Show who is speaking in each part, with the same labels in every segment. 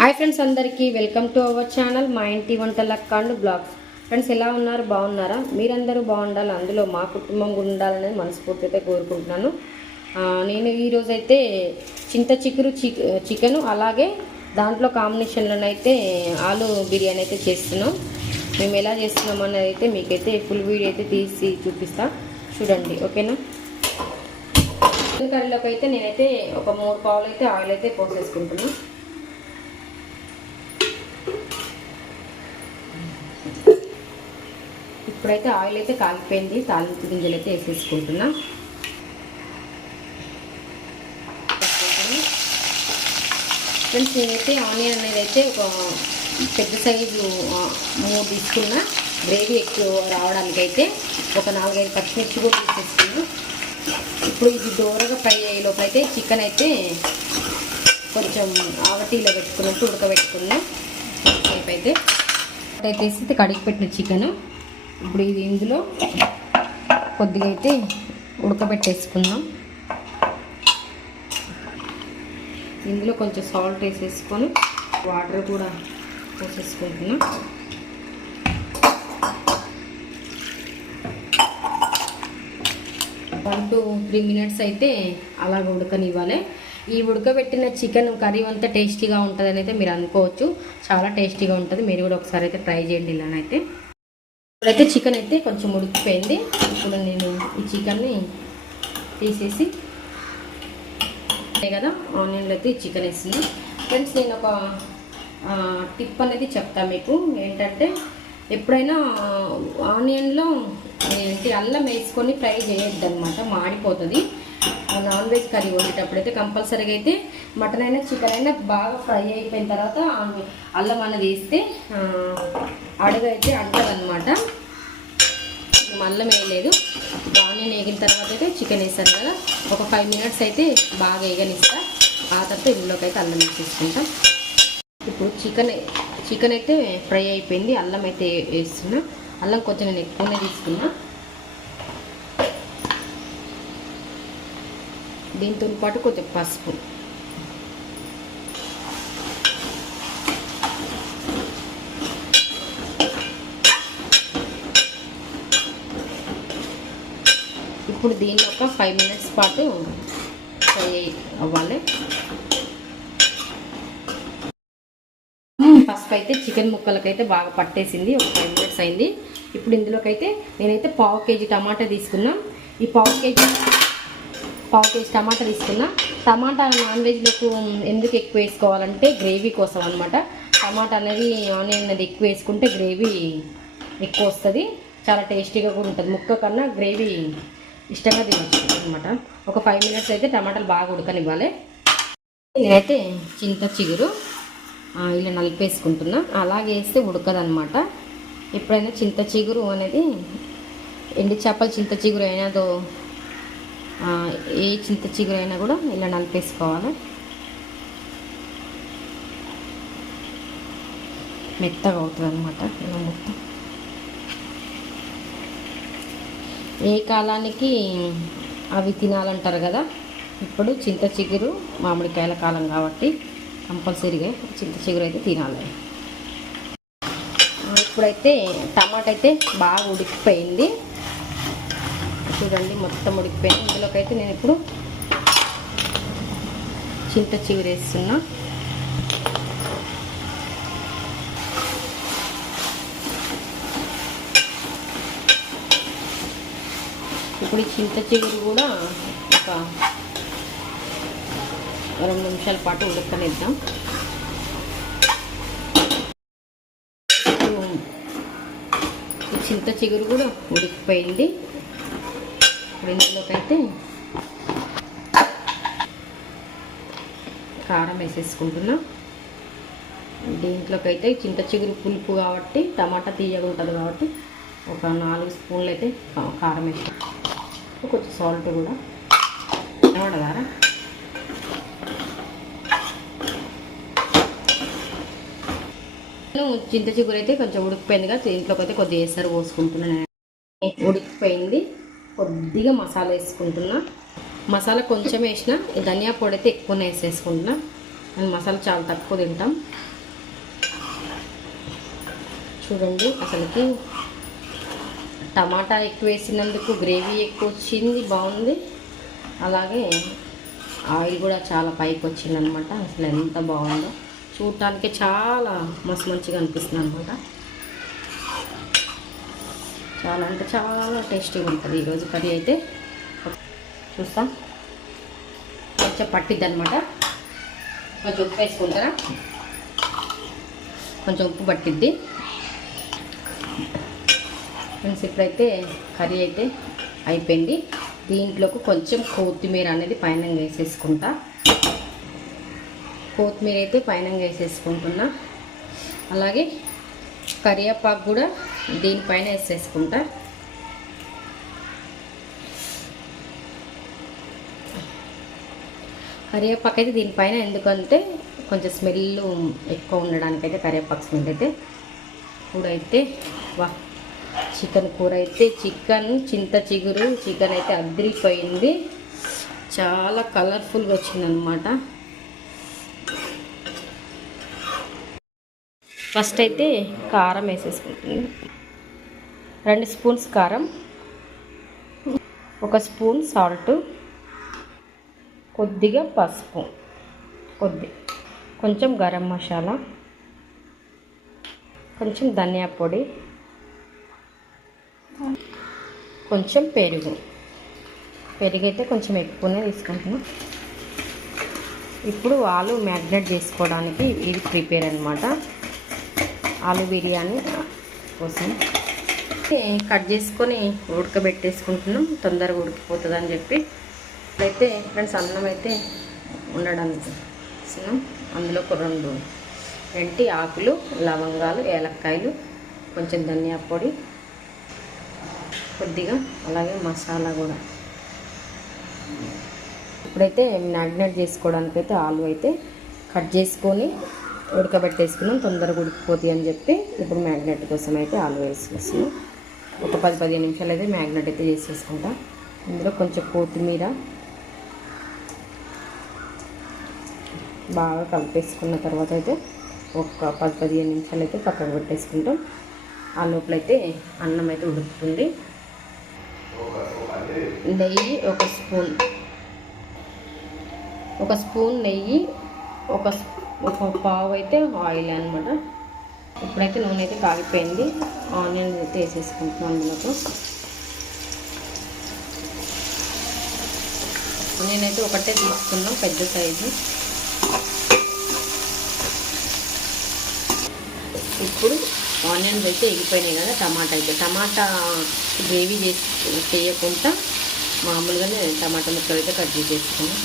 Speaker 1: Hi friends అందరికీ welcome to our channel మా ఇంటి వంటల కాండు బ్లాగ్స్ ఫ్రెండ్స్ ఎలా ఉన్నారు? బాగున్నారా? మీరందరూ బాగుండాలి అందులో మా కుటుంబం ఉండాలనేది ఉండాలని మనస్ఫూర్తి అయితే కోరుకుంటున్నాను నేను ఈరోజు అయితే చింత చిక్కురు చికెన్ అలాగే దాంట్లో కాంబినేషన్లోనైతే ఆలు బిర్యానీ అయితే చేస్తున్నాం. మేము ఎలా చేస్తున్నాం అనేది అయితే మీకైతే ఫుల్ వీడియో అయితే తీసి చూపిస్తా. చూడండి ఓకేనా? చికెన్ కర్రీలోకి అయితే నేనైతే ఒక మూడు పావులు అయితే ఆయిల్ అయితే పోసేసుకుంటున్నాను. ఇప్పుడైతే ఆయిల్ అయితే కాలిపోయింది తాలింపు గింజలు అయితే వేసేసుకుంటున్నా. ఫ్రెండ్స్ నేనైతే ఆనియన్ అనేది అయితే ఒక పెద్ద సైజు మూడు తీసుకున్న. గ్రేవీ ఎక్కువ రావడానికైతే ఒక నాలుగైదు పచ్చిమిర్చి కూడా తీసేసుకున్నాను ఇప్పుడు ఇది దూరగా ఫ్రై అయ్యే లోపల అయితే చికెన్ అయితే కొంచెం ఆవటీలో పెట్టుకున్నట్టు ఉడకబెట్టుకున్నా. అయితే. అయితే కడిగి పెట్టిన చికెన్. ఇప్పుడు ఇది ఇందులో కొద్దిగా అయితే ఉడకబెట్టేసుకుందాం. ఇందులో కొంచెం సాల్ట్ వేసేసుకొని వాటర్ కూడా పోసేసుకుంటున్నాం. వన్ టు త్రీ మినిట్స్ అయితే అలాగ ఉడకనివ్వాలి. ఈ ఉడకబెట్టిన చికెన్ కర్రీ అంతా టేస్టీగా ఉంటుందని అయితే మీరు అనుకోవచ్చు. చాలా టేస్టీగా ఉంటుంది. మీరు కూడా ఒకసారి అయితే ట్రై చేయండి ఇలానైతే. ఇప్పుడైతే చికెన్ అయితే కొంచెం ఉడికిపోయింది. ఇప్పుడు నేను ఈ చికెన్ని తీసేసి కదా ఆనియన్లో అయితే ఈ చికెన్ వేసింది. ఫ్రెండ్స్ నేను ఒక టిప్ అనేది చెప్తా మీకు. ఏంటంటే ఎప్పుడైనా ఆనియన్లో ఏంటి అల్లం వేసుకొని ఫ్రై చేయొద్దు అనమాట మాడిపోతుంది. నాన్ వెజ్ కర్రీ వండేటప్పుడు అయితే కంపల్సరీగా అయితే మటన్ అయినా చికెన్ అయినా బాగా ఫ్రై అయిపోయిన తర్వాత అల్లం అన్నది వేస్తే అడుగు అయితే అంటదనమాట అల్లం వేయలేదు. ఆనియన్ వేగిన తర్వాత అయితే చికెన్ వేస్తాను కదా. ఒక ఫైవ్ మినిట్స్ అయితే బాగా వేగనిస్తా. ఆ తర్వాత ఇందులోకి అయితే అల్లం వేసేసుకుంటాం. ఇప్పుడు చికెన్ చికెన్ అయితే ఫ్రై అయిపోయింది. అల్లం అయితే వేస్తున్నా. అల్లం కొంచెం నేను ఎక్కువనే తీసుకున్నా. దీంతో పాటు కొంచెం పసుపు. ఇప్పుడు దీన్ని ఒక ఫైవ్ మినిట్స్ పాటు ఫ్రై అవ్వాలి. ఫస్ట్ అయితే చికెన్ ముక్కలకైతే బాగా పట్టేసింది. ఒక ఫైవ్ మినిట్స్ అయింది. ఇప్పుడు ఇందులోకైతే నేనైతే పావు కేజీ టమాటా తీసుకున్నాం. ఈ పావు కేజీ పావు కేజీ టమాటా తీసుకున్నా. టమాటా నాన్ వెజ్లకు ఎందుకు ఎక్కువ వేసుకోవాలంటే గ్రేవీ కోసం అనమాట టమాటా అనేది ఆనియన్ అనేది ఎక్కువ వేసుకుంటే గ్రేవీ ఎక్కువ వస్తుంది. చాలా టేస్టీగా కూడా ఉంటుంది. ముక్క కన్నా గ్రేవీ ఇష్టంగా తినచ్చు అనమాట ఒక ఫైవ్ మినిట్స్ అయితే టమాటాలు బాగా ఉడకనివ్వాలి. నేనైతే చింత చిగురు ఇలా నలిపేసుకుంటున్నా. అలాగే వేస్తే ఉడకదనమాట ఎప్పుడైనా చింత చిగురు అనేది ఎండి చేపల చింత చిగురు అయినాదో ఏ చింత చిగురైనా కూడా ఇలా నలిపేసుకోవాలి. మెత్తగా అవుతుంది అనమాట ఇలా మొత్తం. ఏ కాలానికి అవి తినాలంటారు కదా ఇప్పుడు చింత చిగురు మామిడికాయల కాలం కాబట్టి కంపల్సరీగా చింత చిగురు అయితే తినాలి. ఇప్పుడైతే టమాటా అయితే బాగా ఉడికిపోయింది. చూడండి మొత్తం ఉడికిపోయింది. ఇందులోకైతే నేను ఇప్పుడు చింత చిగురు ఇప్పుడు చింత చిగురు కూడా ఒక రెండు నిమిషాల పాటు ఉడకనిద్దాం. ఇప్పుడు చింత చిగురు కూడా ఉడికిపోయింది. ఇప్పుడు ఇందులోకి అయితే కారం వేసేసుకుంటున్నా. దీంట్లోకి అయితే చింత చిగురు పులుపు కాబట్టి టమాటా తీయగా ఉంటుంది కాబట్టి ఒక నాలుగు స్పూన్లు అయితే కారం వేసాం. కొంచెం సాల్ట్ కూడా. కనబడదారా నేను చింత చిగురు అయితే కొంచెం ఉడికిపోయిందిగా దీంట్లోకి అయితే కొద్దిగా వేసారు పోసుకుంటున్నాను. ఉడికిపోయింది. కొద్దిగా మసాలా వేసుకుంటున్నా. మసాలా కొంచెం వేసిన ధనియా పొడి అయితే ఎక్కువనే వేసేసుకుంటున్నా. నేను మసాలా చాలా తక్కువ తింటాం. చూడండి అసలుకి టమాటా ఎక్కువ వేసినందుకు గ్రేవీ ఎక్కువ వచ్చింది బాగుంది. అలాగే ఆయిల్ కూడా చాలా పైకి వచ్చింది అనమాట అసలు ఎంత బాగుందో. చూడటానికి చాలా మస్తు మంచిగా అనిపిస్తుంది అనమాట చాలా అంటే చాలా టేస్టీగా ఉంటుంది. ఈరోజు కర్రీ అయితే చూస్తాం. కొంచెం పట్టిద్ది అనమాట కొంచెం ఉప్పు వేసుకుంటారా? కొంచెం ఉప్పు పట్టిద్ది. ఫ్రెండ్స్ ఇప్పుడైతే కర్రీ అయితే అయిపోయింది. దీంట్లోకి కొంచెం కొత్తిమీర అనేది పైన వేసేసుకుంటా. కొత్తిమీర అయితే పైన వేసేసుకుంటున్నా. అలాగే కరివేపాకు కూడా దీనిపైన వేసేసుకుంటా. కరివేపాకు అయితే దీనిపైన ఎందుకంటే కొంచెం స్మెల్ ఎక్కువ ఉండడానికి అయితే కరివేపాకు స్మెల్ అయితే ఇప్పుడైతే వా చికెన్ కూర అయితే చికెన్ చింత చిగురు చికెన్ అయితే అదిరిపోయింది. చాలా కలర్ఫుల్గా వచ్చిందనమాట. ఫస్ట్ అయితే కారం వేసేసుకుంటుంది. రెండు స్పూన్స్ కారం ఒక స్పూన్ సాల్ట్ కొద్దిగా పసుపు కొద్ది కొంచెం గరం మసాలా కొంచెం ధనియా పొడి కొంచెం పెరుగు. పెరుగు అయితే కొంచెం ఎక్కువనే తీసుకుంటున్నాం. ఇప్పుడు ఆలు మ్యాగ్నెట్ చేసుకోవడానికి ఇది ప్రిపేర్ అనమాట ఆలు బిర్యానీ కోసం. కట్ చేసుకొని ఉడకబెట్టేసుకుంటున్నాం. తొందరగా ఉడికిపోతుంది అని చెప్పి. అయితే ఫ్రెండ్స్ అన్నం అయితే ఉండడానికి అందులో ఒక రెండు ఎంటి ఆకులు లవంగాలు ఏలక్కాయలు కొంచెం ధనియా పొడి కొద్దిగా అలాగే మసాలా కూడా. ఇప్పుడైతే మ్యాగ్నేట్ చేసుకోవడానికి అయితే ఆలు అయితే కట్ చేసుకొని ఉడకబెట్టేసుకున్నాం. తొందరగా ఉడికిపోతాయి అని చెప్పి ఇప్పుడు మ్యాగ్నెట్ కోసం అయితే ఆలు వేసుకొస్తాం ఒక పది పదిహేను నిమిషాలు అయితే మ్యాగ్నెట్ అయితే చేసేసుకుంటాం. ఇందులో కొంచెం కొత్తిమీర బాగా కలిపేసుకున్న తర్వాత అయితే ఒక పది పదిహేను నిమిషాలు అయితే పక్కకు పెట్టేసుకుంటాం. ఆ లోపలైతే అన్నం అయితే ఉడుకుతుంది. నెయ్యి ఒక స్పూన్ ఒక స్పూన్ నెయ్యి ఒక ఒక పావు అయితే ఆయిల్ అనమాట ఇప్పుడైతే నూనె అయితే కాగిపోయింది. ఆనియన్ అయితే వేసేసుకుంటున్నాం అందులోకి. నేనైతే ఒకటే తీసుకున్నాం పెద్ద సైజు. ఇప్పుడు ఆనియన్స్ అయితే ఎగిపోయినాయి కదా టమాటా అయితే. టమాటా గ్రేవీ చేసి చేయకుండా మామూలుగానే టమాటా ముక్కలు అయితే కట్ చేసేసుకున్నాం.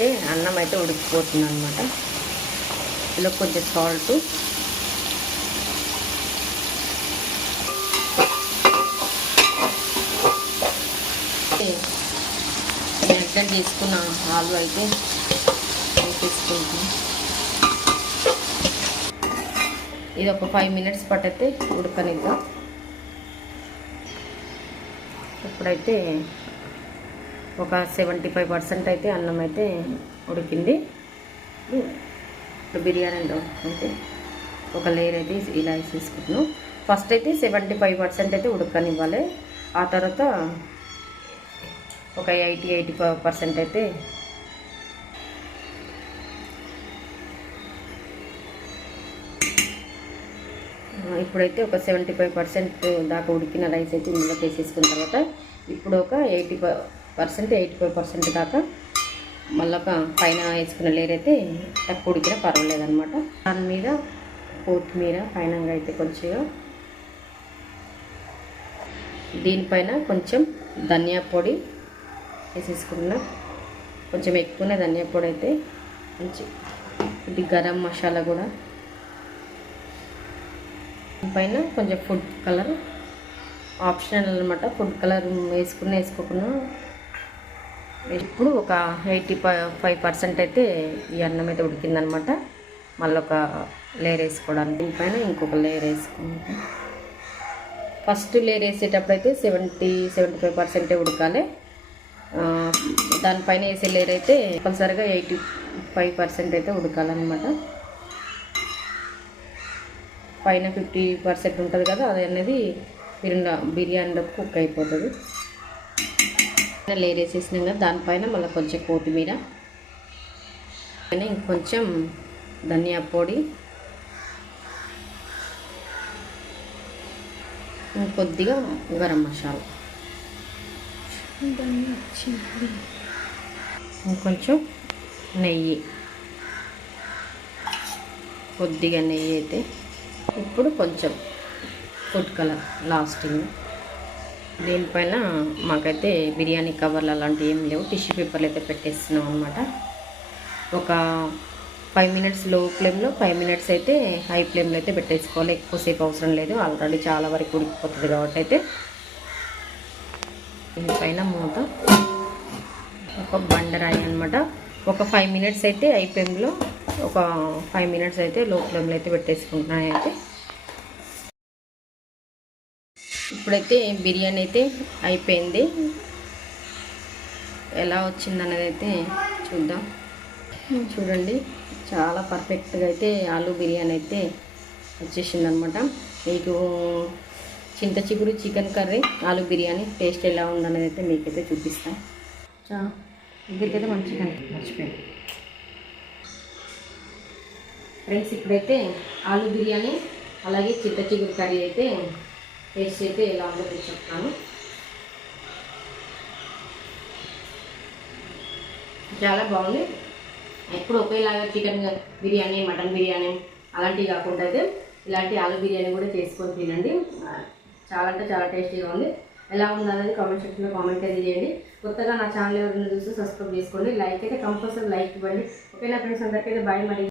Speaker 1: అయితే అన్నం అయితే ఉడికిపోతుంది అనమాట ఇలా కొంచెం సాల్ట్. మెత్తగా తీసుకున్న ఆలు అయితే వేసేసుకుంటాం ఇది ఒక ఫైవ్ మినిట్స్ పట్టయితే ఉడకనిద్దాం. ఇప్పుడైతే ఒక సెవెంటీ ఫైవ్ పర్సెంట్ అయితే అన్నం అయితే ఉడికింది. ఇప్పుడు బిర్యానీలో అయితే ఒక లేయర్ అయితే ఇలా వేసేసుకుంటున్నాం. ఫస్ట్ అయితే సెవెంటీ ఫైవ్ పర్సెంట్ అయితే ఉడకనివ్వాలి. ఆ తర్వాత ఒక ఎయిటీ ఎయిటీ ఫైవ్ పర్సెంట్ అయితే ఇప్పుడైతే ఒక సెవెంటీ ఫైవ్ పర్సెంట్ దాకా ఉడికిన రైస్ అయితే ఇందులోకి వేసేసుకున్న తర్వాత ఇప్పుడు ఒక eighty five percent eighty five percent దాకా మళ్ళీ పైన వేసుకున్న లేయర్ అయితే తక్కువ ఉడికినా పర్వాలేదు అనమాట దాని మీద కొత్తిమీర పైన అయితే కొంచెం దీనిపైన కొంచెం ధనియా పొడి వేసేసుకున్న కొంచెం ఎక్కువనే ధనియా పొడి అయితే మంచి ఇది గరం మసాలా కూడా. పైన కొంచెం ఫుడ్ కలర్ ఆప్షనల్ అనమాట ఫుడ్ కలర్ వేసుకున్న వేసుకోకుండా ఇప్పుడు ఒక ఎయిటీ ఫైవ్ పర్సెంట్ అయితే ఈ అన్నం అయితే ఉడికిందనమాట. మళ్ళీ ఒక లేయర్ వేసుకోవడానికి. దీనిపైన ఇంకొక లేయర్ వేసుకుంటాం. ఫస్ట్ లేయర్ వేసేటప్పుడు అయితే సెవెంటీ సెవెంటీ ఫైవ్ పర్సెంటే ఉడకాలి. దానిపైన వేసే లేయర్ అయితే కంపల్సరిగా ఎయిటీ ఫైవ్ పర్సెంట్ అయితే ఉడకాలన్నమాట. పైన ఫిఫ్టీ పర్సెంట్ ఉంటుంది కదా అది అనేది బిర్యానీ బిర్యానీలో కుక్ అయిపోతుంది. లేయర్ వేసేసినాం కదా దానిపైన మళ్ళీ కొంచెం కొత్తిమీర. ఇంకొంచెం ధనియా పొడి. కొద్దిగా గరం మసాలా. ఇంకొంచెం నెయ్యి. కొద్దిగా నెయ్యి అయితే ఇప్పుడు కొంచెం ఫుడ్ కలర్ లాస్టింగ్. దీనిపైన మాకైతే బిర్యానీ కవర్లు అలాంటివి ఏం లేవు. టిష్యూ పేపర్లు అయితే పెట్టేస్తున్నాం అనమాట ఒక ఫైవ్ మినిట్స్లో ఫ్లేమ్లో ఫైవ్ మినిట్స్ అయితే హై ఫ్లేమ్లో అయితే పెట్టేసుకోవాలి. ఎక్కువసేపు అవసరం లేదు. ఆల్రెడీ చాలా వరకు ఉడికిపోతుంది కాబట్టి అయితే దీనిపైన మూత ఒక బండరాయి అనమాట ఒక ఫైవ్ మినిట్స్ అయితే హై ఫ్లేమ్లో ఒక ఫైవ్ మినిట్స్ అయితే లో ఫ్లేమ్లో అయితే పెట్టేసుకుంటున్నాను అయితే. ఇప్పుడైతే బిర్యానీ అయితే అయిపోయింది. ఎలా వచ్చింది అన్నది అయితే చూద్దాం. చూడండి చాలా పర్ఫెక్ట్గా అయితే ఆలు బిర్యానీ అయితే వచ్చేసింది అనమాట మీకు చింత చిగురు చికెన్ కర్రీ ఆలు బిర్యానీ టేస్ట్ ఎలా ఉందనేది అయితే మీకైతే చూపిస్తాను చా ఇద్దరికైతే మంచిగా మర్చిపోయింది ఫ్రెండ్స్ ఇప్పుడైతే ఆలు బిర్యానీ అలాగే చింత చిగురు కర్రీ అయితే టేస్ట్ అయితే ఎలా ఉందో చెప్తాను. చాలా బాగుంది. ఎప్పుడు ఒకేలాగా చికెన్ బిర్యానీ మటన్ బిర్యానీ అలాంటివి కాకుండా అయితే ఇలాంటి ఆలు బిర్యానీ కూడా చేసుకొని తినండి. చాలా అంటే చాలా టేస్టీగా ఉంది. ఎలా ఉంది కామెంట్ సెక్షన్లో కామెంట్ అయితే చేయండి. కొత్తగా నా ఛానల్ ఎవరైనా చూస్తే సబ్స్క్రైబ్ చేసుకోండి. లైక్ అయితే కంపల్సరీ లైక్ ఇవ్వండి. ఓకేనా ఫ్రెండ్స్ అందరికైతే బాయ్ మరి.